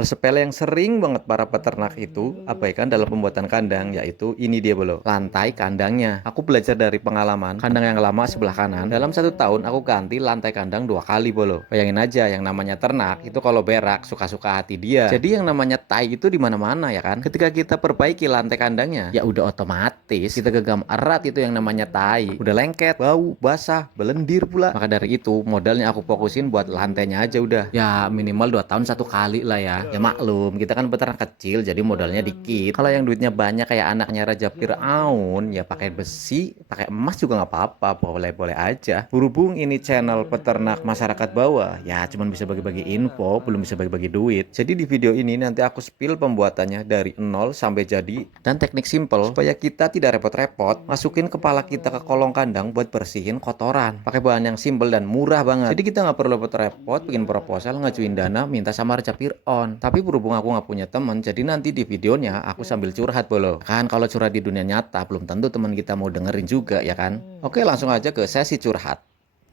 Hal sepele yang sering banget para peternak itu abaikan dalam pembuatan kandang, yaitu ini dia bolo, lantai kandangnya. Aku belajar dari pengalaman, kandang yang lama sebelah kanan, dalam 1 tahun aku ganti lantai kandang 2 kali bolo. Bayangin aja, yang namanya ternak itu kalau berak suka-suka hati dia. Jadi yang namanya tai itu di mana-mana ya kan. Ketika kita perbaiki lantai kandangnya, ya udah otomatis kita genggam erat itu yang namanya tai. Udah lengket, bau, basah, belendir pula. Maka dari itu modalnya aku fokusin buat lantainya aja udah. Ya minimal 2 tahun 1 kali lah ya. Ya maklum, kita kan peternak kecil jadi modalnya dikit. Kalau yang duitnya banyak kayak anaknya Raja Fir'aun, ya pakai besi, pakai emas juga nggak apa-apa, boleh-boleh aja. Berhubung ini channel peternak masyarakat bawah, ya cuman bisa bagi-bagi info, belum bisa bagi-bagi duit. Jadi di video ini nanti aku spill pembuatannya dari nol sampai jadi dan teknik simple supaya kita tidak repot-repot masukin kepala kita ke kolong kandang buat bersihin kotoran. Pakai bahan yang simple dan murah banget. Jadi kita nggak perlu repot-repot bikin proposal, ngajuin dana, minta sama Raja Fir'aun. Tapi berhubung aku nggak punya temen, jadi nanti di videonya aku sambil curhat bolo. Kan kalau curhat di dunia nyata belum tentu teman kita mau dengerin juga ya kan. Oke, langsung aja ke sesi curhat.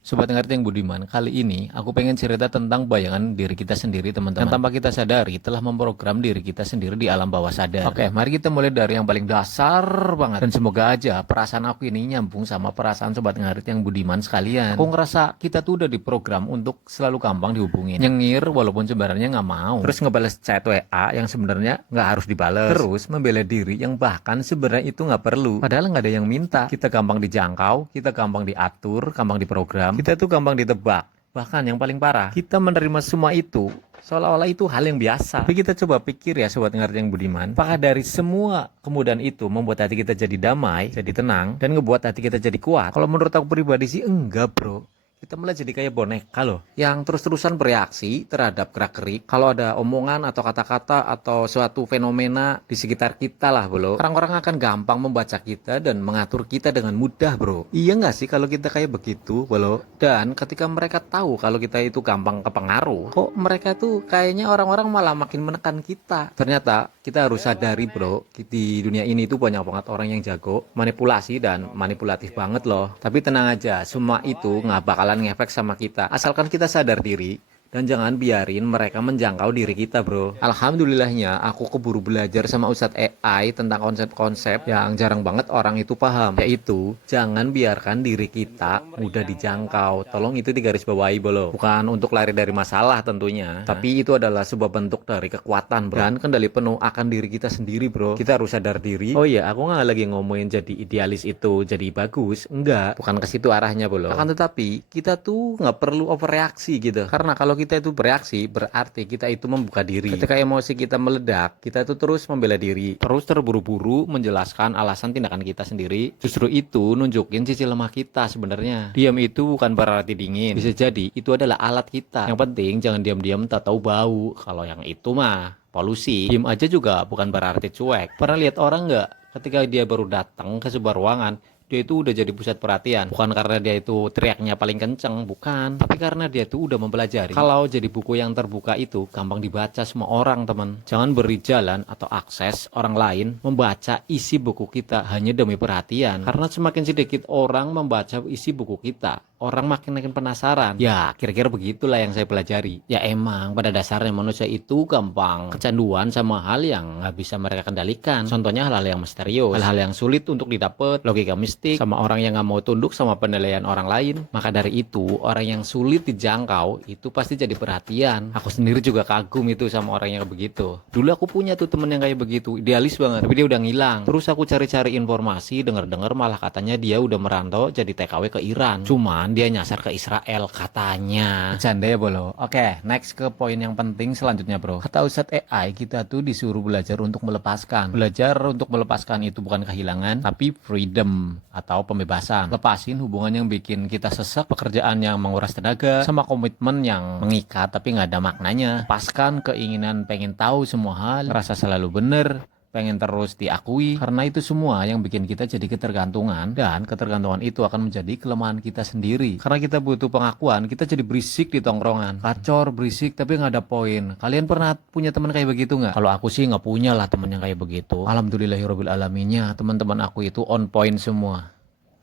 Sobat ngerti yang budiman, kali ini aku pengen cerita tentang bayangan diri kita sendiri teman-teman. Yang tanpa kita sadari telah memprogram diri kita sendiri di alam bawah sadar. Oke, mari kita mulai dari yang paling dasar banget. Dan semoga aja perasaan aku ini nyambung sama perasaan sobat ngerti yang budiman sekalian. Aku ngerasa kita tuh udah diprogram untuk selalu gampang dihubungin. Nyengir walaupun sebenarnya nggak mau. Terus ngebales chat WA yang sebenarnya nggak harus dibales. Terus membela diri yang bahkan sebenarnya itu nggak perlu. Padahal nggak ada yang minta. Kita gampang dijangkau, kita gampang diatur, gampang diprogram. Kita tuh gampang ditebak. Bahkan yang paling parah, kita menerima semua itu seolah-olah itu hal yang biasa. Tapi kita coba pikir ya sobat ngerti yang budiman, apakah dari semua kemudahan itu membuat hati kita jadi damai, jadi tenang, dan ngebuat hati kita jadi kuat? Kalau menurut aku pribadi sih enggak bro. Kita malah jadi kayak boneka loh, yang terus-terusan bereaksi terhadap gerak-gerik. Kalau ada omongan atau kata-kata atau suatu fenomena di sekitar kita lah bro, orang-orang akan gampang membaca kita dan mengatur kita dengan mudah bro. Iya nggak sih kalau kita kayak begitu bro? Dan ketika mereka tahu kalau kita itu gampang kepengaruh, kok mereka tuh kayaknya orang-orang malah makin menekan kita. Ternyata kita harus sadari bro, di dunia ini tuh banyak banget orang yang jago manipulasi dan manipulatif banget loh. Tapi tenang aja, semua itu nggak bakalan ngefek sama kita asalkan kita sadar diri dan jangan biarin mereka menjangkau diri kita bro. Alhamdulillahnya aku keburu belajar sama Ustadz AI tentang konsep-konsep yang jarang banget orang itu paham, yaitu jangan biarkan diri kita mudah dijangkau. Tolong itu digarisbawahi bro, bukan untuk lari dari masalah tentunya, tapi itu adalah sebuah bentuk dari kekuatan bro, dan kendali penuh akan diri kita sendiri bro. Kita harus sadar diri. Oh iya, aku nggak lagi ngomongin jadi idealis itu jadi bagus, enggak, bukan ke situ arahnya bro. Akan tetapi kita tuh nggak perlu overreaksi gitu, karena kalau kita itu bereaksi berarti kita itu membuka diri. Ketika emosi kita meledak, kita itu terus membela diri, terus terburu-buru menjelaskan alasan tindakan kita sendiri. Justru itu nunjukin sisi lemah kita sebenarnya. Diam itu bukan berarti dingin, bisa jadi itu adalah alat kita. Yang penting jangan diam-diam tak tahu bau. Kalau yang itu mah polusi. Diam aja juga bukan berarti cuek. Pernah lihat orang nggak ketika dia baru datang ke sebuah ruangan, dia itu udah jadi pusat perhatian, bukan karena dia itu teriaknya paling kenceng, bukan, tapi karena dia itu udah mempelajari kalau jadi buku yang terbuka itu gampang dibaca semua orang teman. Jangan beri jalan atau akses orang lain membaca isi buku kita hanya demi perhatian, karena semakin sedikit orang membaca isi buku kita, orang makin penasaran. Ya kira-kira begitulah yang saya pelajari. Ya emang pada dasarnya manusia itu gampang kecanduan sama hal yang nggak bisa mereka kendalikan. Contohnya hal-hal yang misterius, hal-hal yang sulit untuk didapat, logika mistik, sama orang yang nggak mau tunduk sama penilaian orang lain. Maka dari itu orang yang sulit dijangkau itu pasti jadi perhatian. Aku sendiri juga kagum itu sama orang yang begitu. Dulu aku punya tuh temen yang kayak begitu, idealis banget, tapi dia udah ngilang. Terus aku cari-cari informasi, denger-denger malah katanya dia udah merantau jadi TKW ke Iran. Cuman dia nyasar ke Israel katanya. Bercanda ya bolo. Oke, next ke poin yang penting selanjutnya bro. Kata Ustadz AI, kita tuh disuruh belajar untuk melepaskan. Belajar untuk melepaskan itu bukan kehilangan, tapi freedom atau pembebasan. Lepasin hubungan yang bikin kita sesek, pekerjaan yang menguras tenaga, sama komitmen yang mengikat tapi nggak ada maknanya. Lepaskan keinginan pengen tahu semua hal, rasa selalu bener, pengen terus diakui, karena itu semua yang bikin kita jadi ketergantungan, dan ketergantungan itu akan menjadi kelemahan kita sendiri. Karena kita butuh pengakuan, kita jadi berisik di tongkrongan, kacor, berisik tapi nggak ada poin. Kalian pernah punya teman kayak begitu nggak? Kalau aku sih nggak punya lah teman yang kayak begitu. Alhamdulillahirobbil alaminnya, teman-teman aku itu on point semua.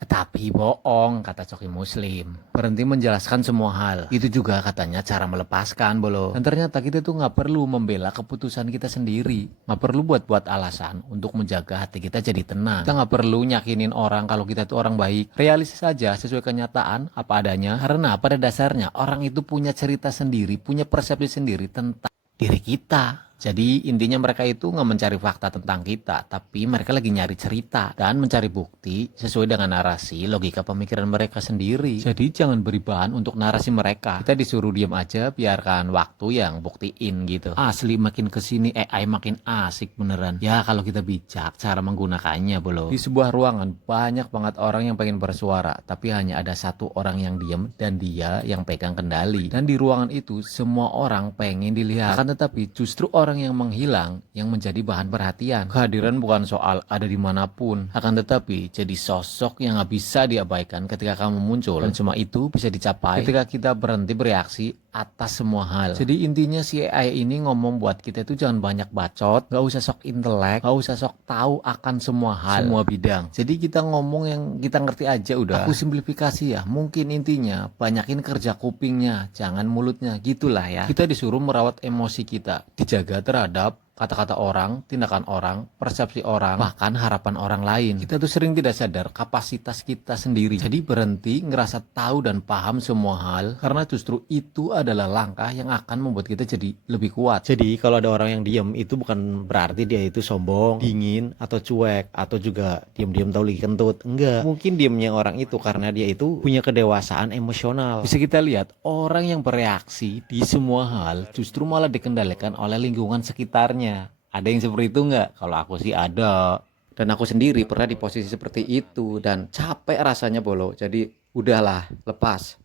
Tapi bohong, kata Coki Muslim. Berhenti menjelaskan semua hal. Itu juga katanya cara melepaskan, bolo. Dan ternyata kita tuh nggak perlu membela keputusan kita sendiri. Nggak perlu buat-buat alasan untuk menjaga hati kita jadi tenang. Kita nggak perlu nyakinin orang kalau kita tuh orang baik. Realistis saja sesuai kenyataan apa adanya. Karena pada dasarnya orang itu punya cerita sendiri, punya persepsi sendiri tentang diri kita. Jadi intinya mereka itu nggak mencari fakta tentang kita, tapi mereka lagi nyari cerita dan mencari bukti sesuai dengan narasi logika pemikiran mereka sendiri. Jadi jangan beri bahan untuk narasi mereka. Kita disuruh diam aja, biarkan waktu yang buktiin gitu. Asli makin kesini AI makin asik beneran. Ya kalau kita bijak cara menggunakannya bolo. Di sebuah ruangan banyak banget orang yang pengen bersuara, tapi hanya ada satu orang yang diam dan dia yang pegang kendali. Dan di ruangan itu semua orang pengen dilihat. Akan tetapi justru orang yang menghilang yang menjadi bahan perhatian. Kehadiran bukan soal ada dimanapun, akan tetapi jadi sosok yang gak bisa diabaikan ketika kamu muncul. Dan semua itu bisa dicapai ketika kita berhenti bereaksi atas semua hal. Jadi intinya si AI ini ngomong buat kita itu jangan banyak bacot, gak usah sok intelek, gak usah sok tahu akan semua hal, semua bidang. Jadi kita ngomong yang kita ngerti aja udah. Aku simplifikasi ya, mungkin intinya banyakin kerja kupingnya, jangan mulutnya, gitulah ya. Kita disuruh merawat emosi kita, dijaga terhadap kata-kata orang, tindakan orang, persepsi orang, bahkan harapan orang lain. Kita tuh sering tidak sadar kapasitas kita sendiri. Jadi berhenti ngerasa tahu dan paham semua hal, karena justru itu adalah langkah yang akan membuat kita jadi lebih kuat. Jadi kalau ada orang yang diam itu bukan berarti dia itu sombong, dingin, atau cuek, atau juga diam-diam tahu lagi kentut. Enggak. Mungkin diamnya orang itu karena dia itu punya kedewasaan emosional. Bisa kita lihat orang yang bereaksi di semua hal justru malah dikendalikan oleh lingkungan sekitarnya. Ada yang seperti itu nggak? Kalau aku sih ada. Dan aku sendiri pernah di posisi seperti itu dan capek rasanya bolo. Jadi udahlah, lepas.